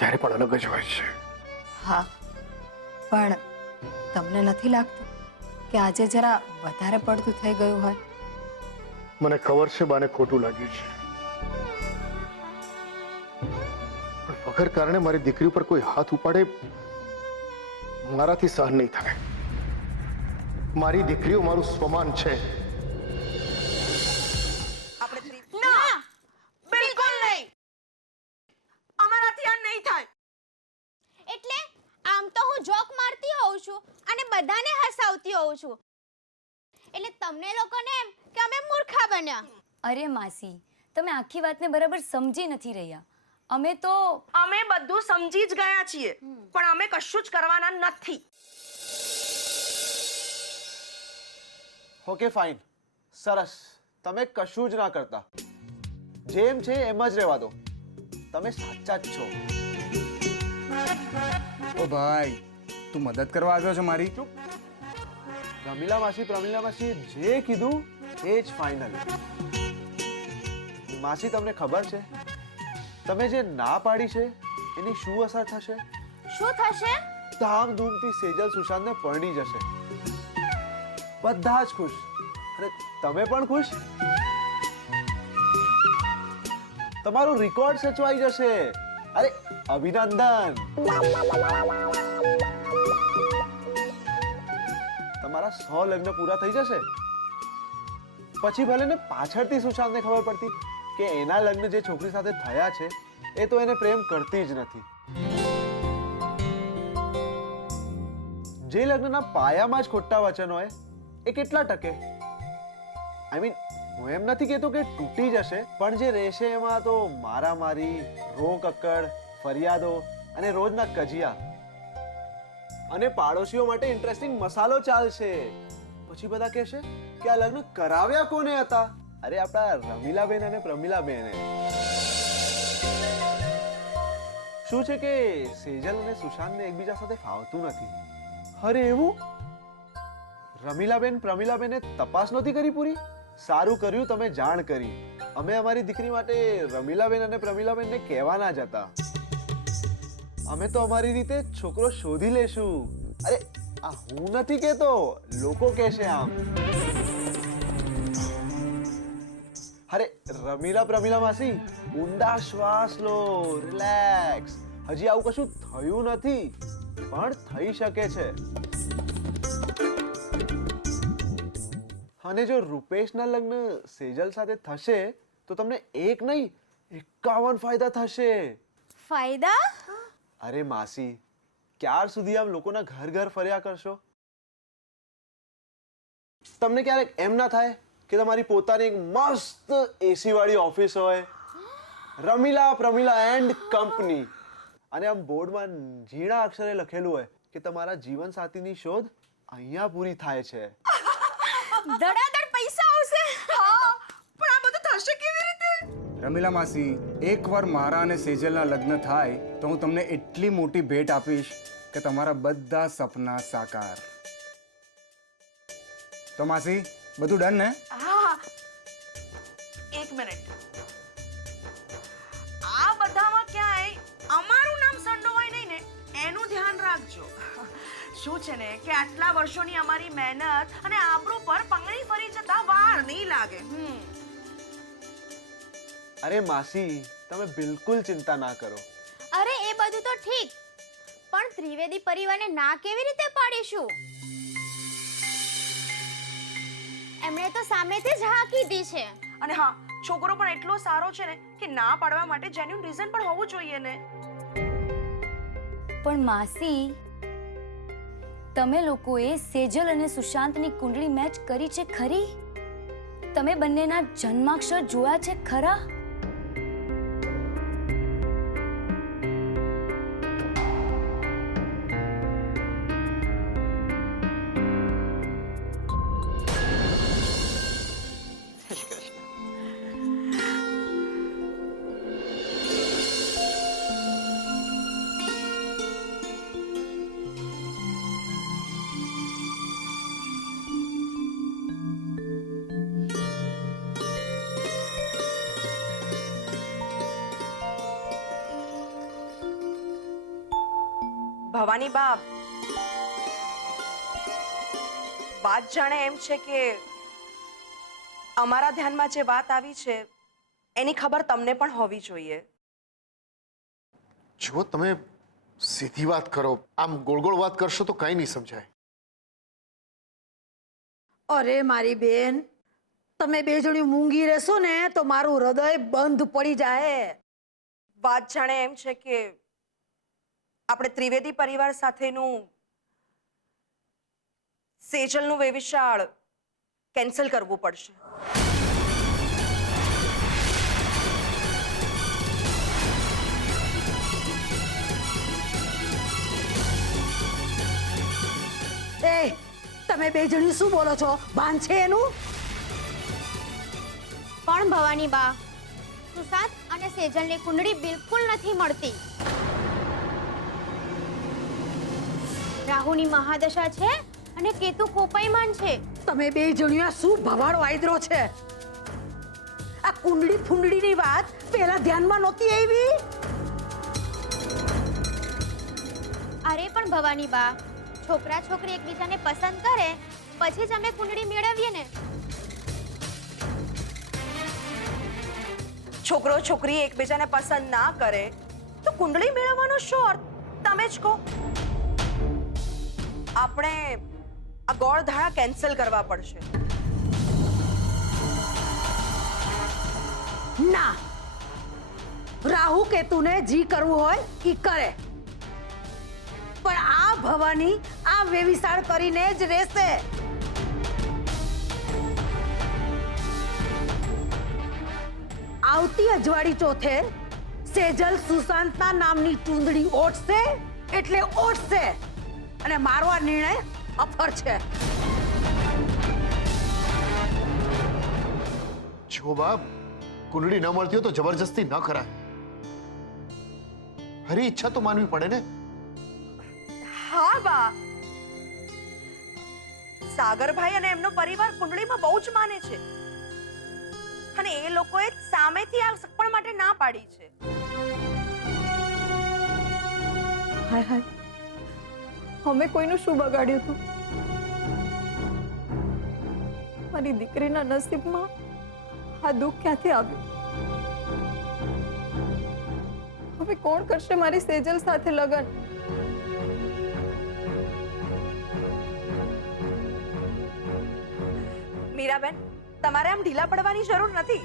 ત્યારે પણ અલગ જ હોય છે. હા, પણ તમને નથી લાગતું કે આજે જરા વધારે પડતું થઈ ગયું હોય? મને ખબર છે બાને ખોટું લાગ્યું છે, પણ વગર કારણે મારી દીકરી ઉપર કોઈ હાથ ઉપાડે મારાથી સહન નહીં થાય. મારી દીકરીઓ મારું સ્વમાન છે. ના, બિલકુલ નહીં. અમારાથી આ નહીં થાય. એટલે આમ તો હું જોક મારતી હોઉં છું અને બધાને હસાવતી હોઉં છું, એટલે તમને લોકોને એમ કે અમે મૂર્ખા બન્યા. અરે માસી, તમે આખી વાતને બરાબર સમજી નથી રહ્યા. અમે બધું સમજી જ ગયા છીએ, પણ અમે કશું જ કરવાના નથી. ઓકે ફાઇન, સરસ. તમે કશું જ ના કરતા, જેમ છે એમ જ રહેવા દો. તમે સાચા જ છો. ઓ ભાઈ, તું મદદ કરવા આવ્યો છો મારી? પ્રમીલા માસી જે કીધું એ જ ફાઇનલ. માસી તમને ખબર છે તમે જે ના પાડી છે એની શું અસર થશે? શું થશે? ધામધૂમથી સેજલ સુશાંતને પરણી જશે. બધા જ ખુશ અને તમે પણ ખુશ. તમારું રેકોર્ડ સચવાઈ જશે. અરે અભિનંદન. તમારા 100 લગ્ન પૂરા થઈ જશે. પછી ભલે ને પાછળથી સુશાંતને ખબર પડતી કે એના લગ્ન જે છોકરી સાથે થયા છે એ તો એને પ્રેમ કરતી જ નથી. જે લગ્નના પાયામાં જ ખોટા વચન હોય એ કેટલા ટકે? આઈ મીન હું એમ નથી કહેતો કે તૂટી જશે, પણ જે રહેશે એમાં તો મારામારી, રોકકડ, ફરિયાદો અને રોજના કજિયા અને પાડોશીઓ માટે ઇન્ટરેસ્ટિંગ મસાલો ચાલશે. પછી બધા કહેશે કે આ લગ્ન કરાવ્યા કોને હતા? અરે આપણા રમીલાબેન અને પ્રમીલાબેને. શું છે કે સેજલ અને સુશાંતને એકબીજા સાથે ફાવતું નથી. અરે એવું? રમીલાબેન પ્રમીલાબેને તપાસ નહોતી કરી પૂરી? સારું કર્યું તમે જાણ કરી. અમે અમારી દીકરી માટે રમીલાબેન અને પ્રમીલાબેનને કહેવાના જ હતા. અમે તો અમારી રીતે છોકરો શોધી લેશું. અરે આ હું નથી કહેતો, લોકો કહેશે આમ. અરે રમીલા પ્રમીલા માસી, ઊંડા શ્વાસ લો, રિલેક્સ. હજી આવું કશું થયું નથી, પણ થઈ શકે છે. અને જો રૂપેશના લગ્ન સેજલ સાથે થશે તો તમને એક નહીં 51 ફાયદા થશે. ફાયદા? અરે માસી, ક્યાર સુધી આમ લોકોના ઘર ઘર ફર્યા કરશો? તમને ક્યારેક એમ ના થાય કે તમારી પોતાની એક મસ્ત એસી વાળી ઓફિસ હોય, રમીલા પ્રમીલા એન્ડ કંપની, અને આમ બોર્ડમાં ઝીણા અક્ષરે લખેલું હોય કે તમારા જીવન સાથીની શોધ અહીંયા પૂરી થાય છે. ધડાધડ પૈસા આવશે. હા, પણ આ બધું થશે કેવી રીતે? રમીલા માસી, એકવાર મારા અને સેજલના લગ્ન થાય તો હું તમને એટલી મોટી ભેટ આપીશ કે તમારા બધા સપના સાકાર. તો માસી, બધું ડન ને? હા, એક મિનિટ. આ બધામાં ક્યાંય અમારું નામ સંડોવાય નહીં ને, એનું ધ્યાન રાખજો. શું છે ને કે આટલા વર્ષોની અમારી મહેનત અને આબરૂ પર પંગડી ફરી જતા વાર નહીં લાગે. અરે માસી, તમે બિલકુલ ચિંતા ના કરો. અરે એ બધું તો ઠીક, પણ ત્રિવેદી પરિવારને ના કેવી રીતે પાડીશું? એમણે તો સામેથી જ હા કીધી છે. અને હા, છોકરો પણ એટલો સારો છે ને કે ના પાડવા માટે જેન્યુઇન રીઝન પણ હોવું જોઈએ ને. પણ માસી, તમે લોકોએ સેજલ અને સુશાંતની કુંડળી મેચ કરી છે ખરી? તમે બંનેના જન્માક્ષર જોયા છે ખરા? ભવાની બા, વાત જાણે એમ છે કે અમારા ધ્યાનમાં જે વાત આવી છે એની ખબર તમને પણ હોવી જોઈએ. જો તમે સીધી વાત કરો, આમ ગોળ ગોળ વાત કરશો તો કઈ નહીં સમજાય. અરે મારી બેન, તમે બે જણી મૂંગી રહેશો ને તો મારું હૃદય બંધ પડી જાય. વાત જાણે એમ છે કે આપણે ત્રિવેદી પરિવાર સાથેનું સેજલનું વેવિશાળ કેન્સલ કરવું પડશે. એ તમે બે જણી શું બોલો છો? ભાન છે એનું? પણ ભવાની બા, સુશાંત અને સેજલની કુંડળી બિલકુલ નથી મળતી. રાહુની મહાદશા છે અને કેતુ કોપાઈમાન છે. તમે બે જણિયા શું ભવાડો આયદરો છે? આ કુંડળી ફુંડળીની વાત પહેલા ધ્યાનમાં નહોતી આવી. અરે પણ ભવાની બા, છોકરા છોકરી એકબીજાને પસંદ કરે પછી જ અમે કુંડળી મેળવીએ ને. છોકરો છોકરી એકબીજાને પસંદ ના કરે તો કુંડળી મેળવવાનો શું અર્થ? તમે જ કહો. આપણે આ ગોળ ધાણા કેન્સલ કરવા પડશે. ના, રાહુ કેતુને જી કરવું હોય ઈ કરે, પણ આ ભવાની આ વેવિસાળ કરીને જ રહેશે. આવતી અજવાળી ચોથે સેજલ સુશાંતના નામની ચૂંદડી ઓટશે એટલે ઓટશે, અને મારો આ નિર્ણય અફર છે. જો બાપ, કુંડળી ન મળતી હોય તો જબરજસ્તી ન કરાય. હરી ઈચ્છા તો માનવી પડે ને. હા બા, સાગરભાઈ અને એમનો પરિવાર કુંડળીમાં બહુ જ માને છે, અને એ લોકોએ સામેથી આ સગપણ માટે ના પાડી છે. હાય હાય, અમે કોઈનું શું બગાડ્યું હતું? મારી દીકરીના નસીબમાં આ દુઃખ ક્યાંથી આવ્યું? હવે કોણ કરશે મારી સેજલ સાથે લગ્ન? મીરાબેન, તમારે આમ ઢીલા પડવાની જરૂર નથી.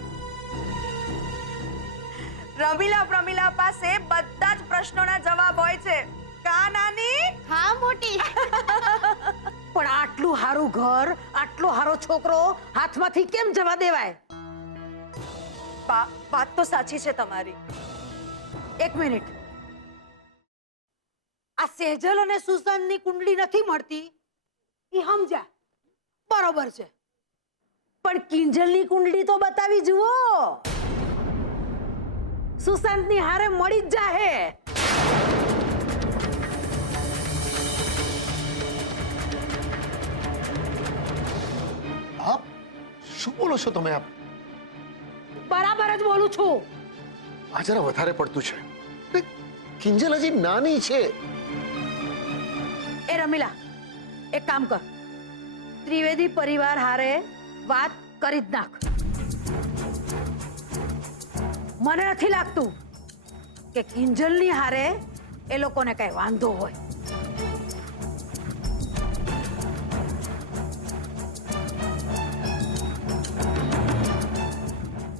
રમીલા પ્રમીલા પાસે બધા જ પ્રશ્નોના જવાબ હોય છે. કા નાની? હા મોટી. પણ આટલું હારું ઘર, આટલો હારો છોકરો હાથમાંથી કેમ જવા દેવાય? બા, વાત તો સાચી છે તમારી. એક મિનિટ, આ સેજલ અને સુશાંતની કુંડળી નથી મળતી ઈ સમજ્યા, બરોબર છે, પણ કિંજલની કુંડળી તો બતાવી જુઓ. સુશાંતની હારે મળી જ જાહે. આપ શું બોલો છો તમે? આપ બરાબર જ બોલું છું. આ જરા વધારે પડતું છે. કિંજલ હજી નાની છે. એ રમીલા, એક કામ કર, ત્રિવેદી પરિવાર હારે વાત કરી જ નાખ. મને નથી લાગતું કે કિંજલની હારે એ લોકોને કઈ વાંધો હોય.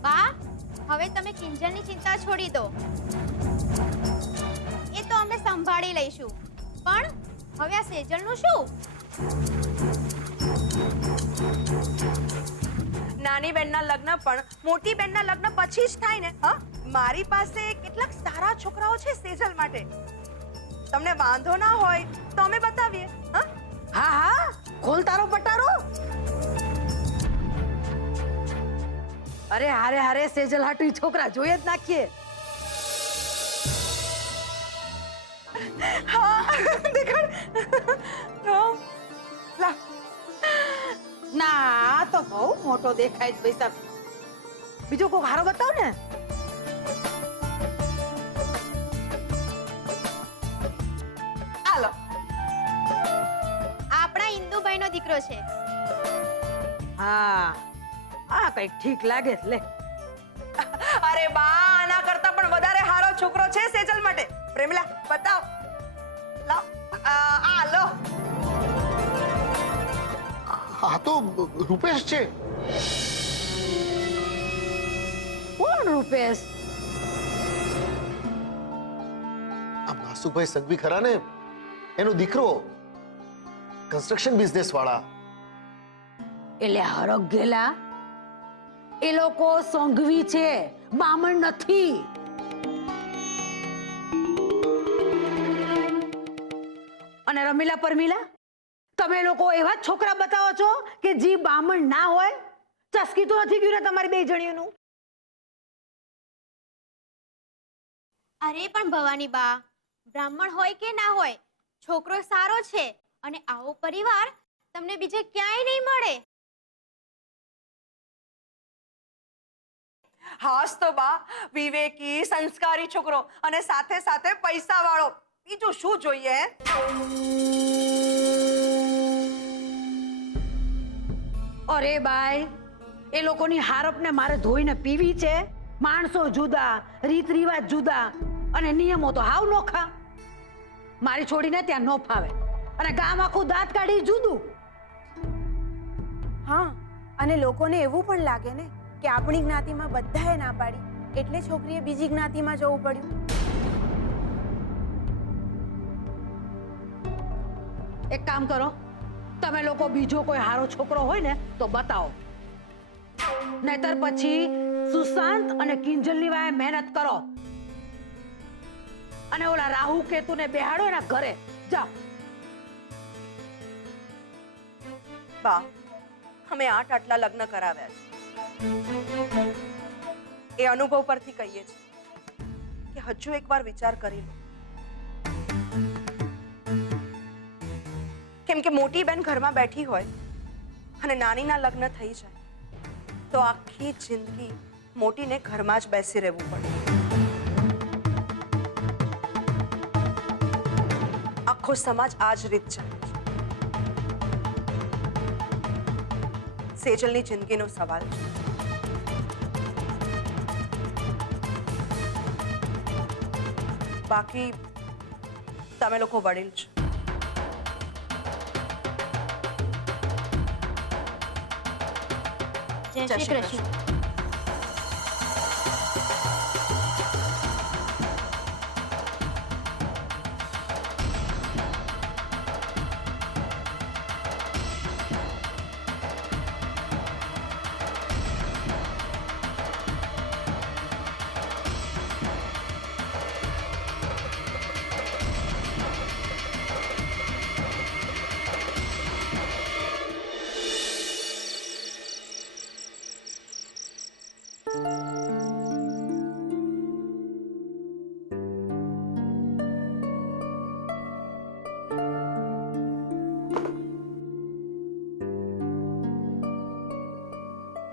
બા, હવે તમે કિંજલની ચિંતા છોડી દો. એ તો અમે સંભાળી લઈશું. પણ હવે આ સેજલનું શું? નાની બેનના લગ્ન પણ મોટી બેનના લગ્ન પછી જ થાય ને. હા, મારી પાસે કેટલાક સારા છોકરાઓ છે સેજલ માટે. તમને વાંધો ના હોય તો અમે બતાવીએ. હા હા હા, ખોલ તારો પટારો. અરે હારે હારે સેજલ હાટુ છોકરા જોઈએ જ નાખીએ. હા, દેખાડ. લા, ના, આ તો બહુ મોટો દેખાય છે પૈસા. બીજો કોઈ હારો બતાવ ને. આલો. આપણા ઇન્દુભાઈનો દીકરો છે. હા, આ કઈ ઠીક લાગે છે. લે, અરે બા, આના કરતા પણ વધારે હારો છોકરો છે સેજલ માટે. પ્રેમિલા, બતાવ. લાવ. આ લો. આ તો રૂપેશ છે. કોણ રૂપેશ? આ માસુભાઈ સંઘવી ખરા ને, એનો દીકરો, કન્સ્ટ્રક્શન બિઝનેસ વાળા. એટલે હરખ ગેલા, એ લોકો સંઘવી છે, બામણ નથી. અને રમીલા પરમીલા, તમે લોકો એવા જ છોકરા બતાવો છો કે જે બામણ ના હોય. ચસકી તો નથી ગયું ને તમારી બે જણીઓનું? અરે પણ ભવાની બા, બ્રાહ્મણ હોય કે ના હોય, છોકરો સારો છે, અને આવો પરિવાર તમને બીજે ક્યાંય નહીં મળે. હાસ તો બા, વિવેકી સંસ્કારી છોકરો અને સાથે સાથે પૈસા વાળો, બીજું શું જોઈએ? અરે બાઈ, એ લોકોની હારપને મારે ધોઈને પીવી છે. માણસો જુદા, રીત રિવાજ જુદા અને નિયમો તો હાવ નોખા. મારી છોડીને ત્યાં ન ફાવે અને ગામ આખું દાંત કાઢી જુદું. હા, અને લોકોને એવું પણ લાગે ને કે આપણી જ્ઞાતિમાં બધાએ ના પાડી, એટલે છોકરીએ બીજી જ્ઞાતિમાં જવું પડ્યું. એક કામ કરો, તમે લોકો બીજો કોઈ હારો છોકરો હોય ને તો બતાવો, નહીતર પછી સુશાંત અને કિંજલની વાય મહેનત કરો અને ઓલા રાહુ કેતુને બેહાડો એના ઘરે જાઓ. બા, અમે આટલા લગ્ન કરાવ્યા છે. એ અનુભવ પરથી કહીએ છીએ કે હજુ એકવાર વિચાર કરી લો, કેમ કે મોટી બેન ઘરમાં બેઠી હોય અને નાનીના લગ્ન થઈ જાય તો આખી જિંદગી મોટીને ઘરમાં જ બેસી રહેવું પડે. આખો સમાજ આ જ રીત ચાલે છે. સેજલની જિંદગીનો સવાલ છે. બાકી તમે લોકો વડીલ છો. જય શ્રી કૃષ્ણ.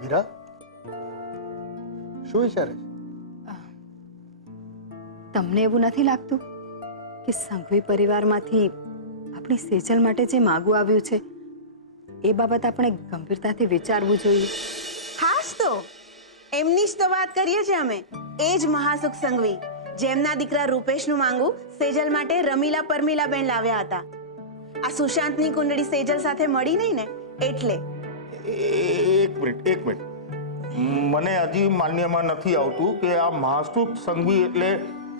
મીરા, શું વિચારે છે? તમને એવું નથી લાગતું કે સંઘવી પરિવારમાંથી આપણી સેજલ માટે જે માગું આવ્યું છે એ બાબત આપણે ગંભીરતાથી વિચારવું જોઈએ? હાસ તો એમની જ તો વાત કરીએ છીએ અમે. એ જ મહાસુખ સંઘવી જેમના દીકરા રૂપેશનું માંગુ સેજલ માટે રમીલા પરમીલા બેન લાવ્યા હતા. આ સુશાંતની કુંડળી સેજલ સાથે મળી નહીં ને એટલે. એક મિનિટ, મને હજી માન્યમાં નથી આવતું કે આ મહાસુખ સંઘવી એટલે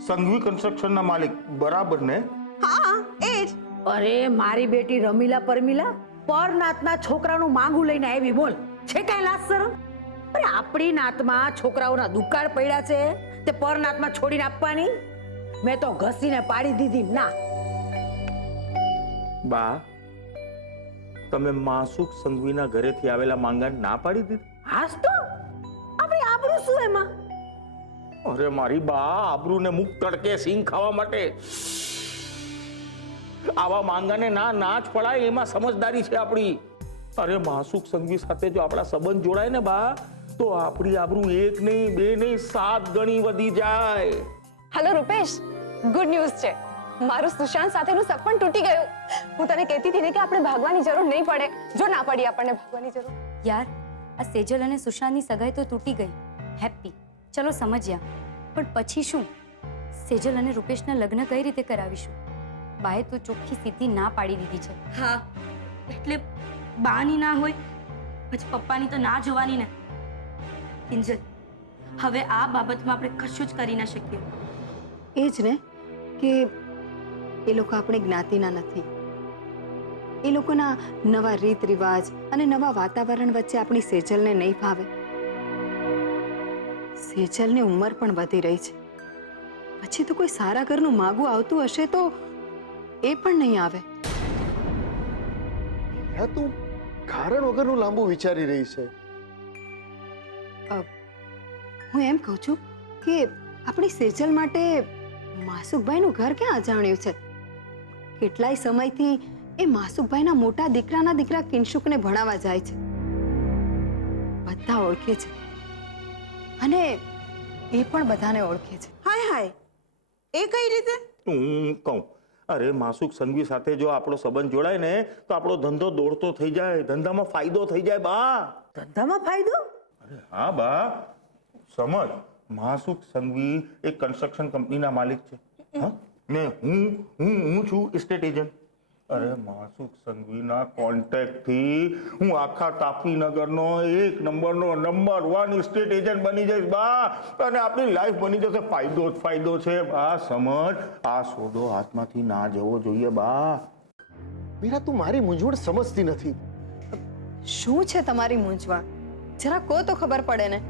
સંઘવી કન્સ્ટ્રક્શનના માલિક બરાબર ને? હા, એ જ. અરે મારી બેટી રમીલા પરમીલા પરનાતના છોકરાનું માંગું લઈને આવી, બોલ છે કઈ લાજ શરમ? અરે આપણી નાતમાં છોકરાઓના દુકાળ પડ્યા છે તે પરનાતમાં છોડીને આપવાની? મેં તો ઘસીને પાડી દીધી. ના બા, તમે મહાસુખ સંઘવીના ઘરેથી આવેલા માંગાને ના પાડી દીધી? હાસ તો આપણી આબરૂ શું એમાં? અરે મારી બા, આબરૂને મુખ તડકે સિંગ ખાવા માટે આવા માંગાને ના જ પડાય, એમાં સમજદારી છે આપણી. અરે મહાસુખ સંઘવી સાથે જો આપણા સંબંધ જોડાય ને બા, તો આપણી આબરૂ 1 નહીં 2 નહીં 7 ગણી વધી જાય. હેલો રૂપેશ, ગુડ ન્યૂઝ છે. મારું સુશાંત સાથેનું સપન તૂટી ગયું. હું તને કહેતી હતી ને કે આપણે ભાગવાની જરૂર નહીં પડે. જો ના પડી આપણને ભાગવાની જરૂર. યાર, આ સેજલ અને સુશાંતની સગાઈ તો તૂટી ગઈ, હેપી, ચલો સમજ્યા. પણ પછી શું? સેજલ અને રૂપેશના લગ્ન કઈ રીતે કરાવીશું? બાએ તો ચોખ્ખી સીધી ના પાડી દીધી છે. હા, એટલે બાની ના હોય પછી પપ્પાની તો ના જોવાની ને. કિંજલ, હવે આ બાબતમાં આપણે કશું જ કરી ના શકીએ. એ જ ને કે એ લોકો આપણી જ્ઞાતિના નથી. એ લોકોના નવા રીત રિવાજ અને નવા વાતાવરણ વચ્ચે આપણી સેજલને નહીં ફાવે. સેજલની ઉંમર પણ વધી રહી છે. પછી તો કોઈ સારા ઘરનું માગું આવતું હશે તો એ પણ નહીં આવે. તું કારણ વગરનું લાંબુ વિચારી રહી છે. હું એમ કહું છું કે આપણી સેજલ માટે માસુકભાઈનું ઘર ક્યાં અજાણ્યું છે? કેટલાય સમયથી એ માસુકભાઈના મોટા દીકરાના દીકરા કિંશુકને ભણાવવા જાય છે. બધા ઓળખે છે અને એ પણ બધાને ઓળખે છે. હાય હાય, એ કઈ રીતે? હું કહું, અરે માસુક સંઘવી સાથે જો આપણો સંબંધ જોડાય ને તો આપણો ધંધો દોડતો થઈ જાય, ધંધામાં ફાયદો થઈ જાય બા. ધંધામાં ફાયદો? અરે હા બા, સમજ, માસુક સંઘવી એક કન્સ્ટ્રક્શન કંપનીના માલિક છે, હા, ને હું છું એસ્ટેટ એજન્ટ. અરે માસુક સંઘવીના કોન્ટેક્ટથી હું આખા તાપીનગરનો એક નંબર 1 એસ્ટેટ એજન્ટ બની જઈશ બા, અને આપણી લાઈફ બની જશે ફાયદો જ ફાયદો છે બા. સમજ, આ સોદો હાથમાંથી ના જવો જોઈએ બા. મીરા, તું મારી મૂંઝવણ સમજતી નથી. શું છે તમારી મૂંઝવણ? જરા કહો તો ખબર પડે ને.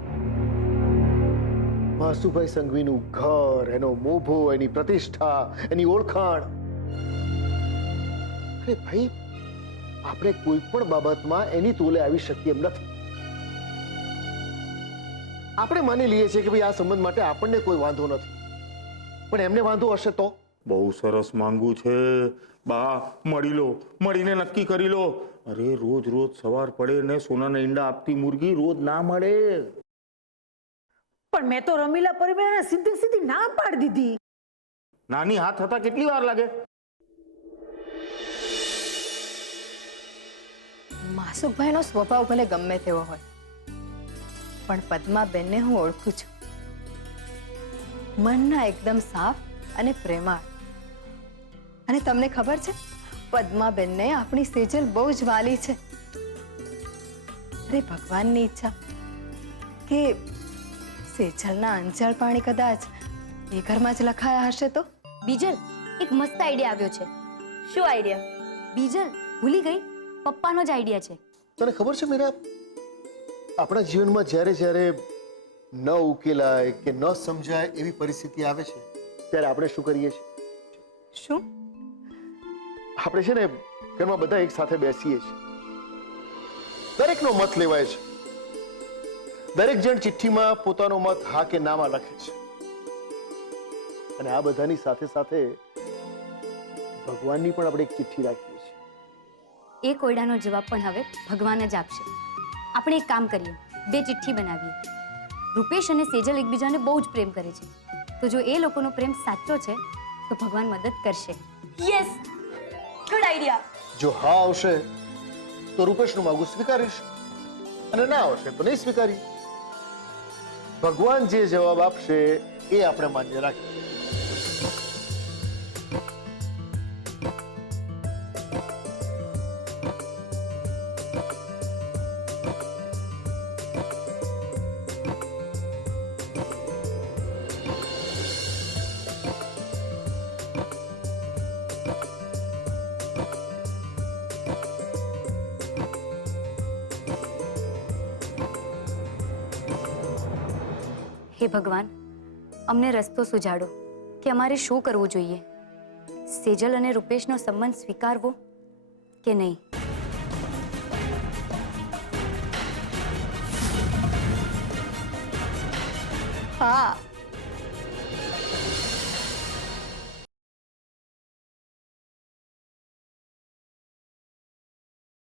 માસુભાઈ સંઘવીનું ઘર, એનો મોભો, એની પ્રતિષ્ઠા, એની ઓળખાણ. અરે ભાઈ, આપણે કોઈ પણ બાબતમાં એની તોલે આવી શકીએ એમ નથી. આપણે માની લઈએ છીએ કે ભાઈ આ સંબંધ માટે આપણને કોઈ વાંધો નથી, પણ એમને વાંધો હશે તો? બહુ સરસ માંગુ છે બા, મળી લો, મળીને નક્કી કરી લો. અરે રોજ સવાર પડે ને સોનાના ઈંડા આપતી મુર્ગી રોજ ના મળે. પણ મેં તો રમીલા પરિવારને સીધી ના પાડી દીધી. નાની હાથ થતા કેટલી વાર લાગે? માસુકભાઈનો સ્વભાવ ભલે ગમે તેવો હોય, પણ પદ્માબેનને હું ઓળખું છું. મનના એકદમ સાફ અને પ્રેમાળ. અને તમને ખબર છે, પદ્માબેનને આપણી સેજલ બહુ જ વાલી છે. અરે ભગવાનની ઈચ્છા કે સેજલના અંજળ પાણી કદાચ એ ઘરમાં જ લખાયા હશે તો. બીજલ, એક મસ્ત આઈડિયા આવ્યો છે. શું આઈડિયા? બીજલ, ભૂલી ગઈ? પપ્પાનો જ આઈડિયા છે. તને ખબર છે મીરા, આપણા જીવનમાં જ્યારે જ્યારે ન ઉકેલાય કે ન સમજાય એવી પરિસ્થિતિ આવે છે, ત્યારે આપણે શું કરીએ છીએ? શું? આપણે છે ને ઘરમાં બધા એક સાથે બેસીએ છીએ, દરેકનો મત લેવાય છે, દરેક જણ ચિઠ્ઠીમાં પોતાનો મત હા કે નામાં લખે છે, અને આ બધાની સાથે સાથે ભગવાનની પણ આપણે એક ચિઠ્ઠી રાખીએ છીએ. એ કોયડાનો જવાબ પણ હવે ભગવાન જ આપશે. આપણે એક કામ કરીએ, 2 ચિઠ્ઠી બનાવીએ. રૂપેશ અને સેજલ એકબીજાને બહુ જ પ્રેમ કરે છે, તો જો એ લોકોનો પ્રેમ સાચો છે તો ભગવાન મદદ કરશે. Yes, good idea. જો હા આવશે તો રૂપેશનું માગું સ્વીકારીશ, અને ના આવશે તો નહીં સ્વીકારી. ભગવાન જે જવાબ આપશે એ આપણે માન્ય રાખીએ. હે ભગવાન, અમને રસ્તો સુજાડો કે અમારે શું કરવું જોઈએ. સેજલ અને રૂપેશનો સંબંધ સ્વીકારવો કે નહીં. હા,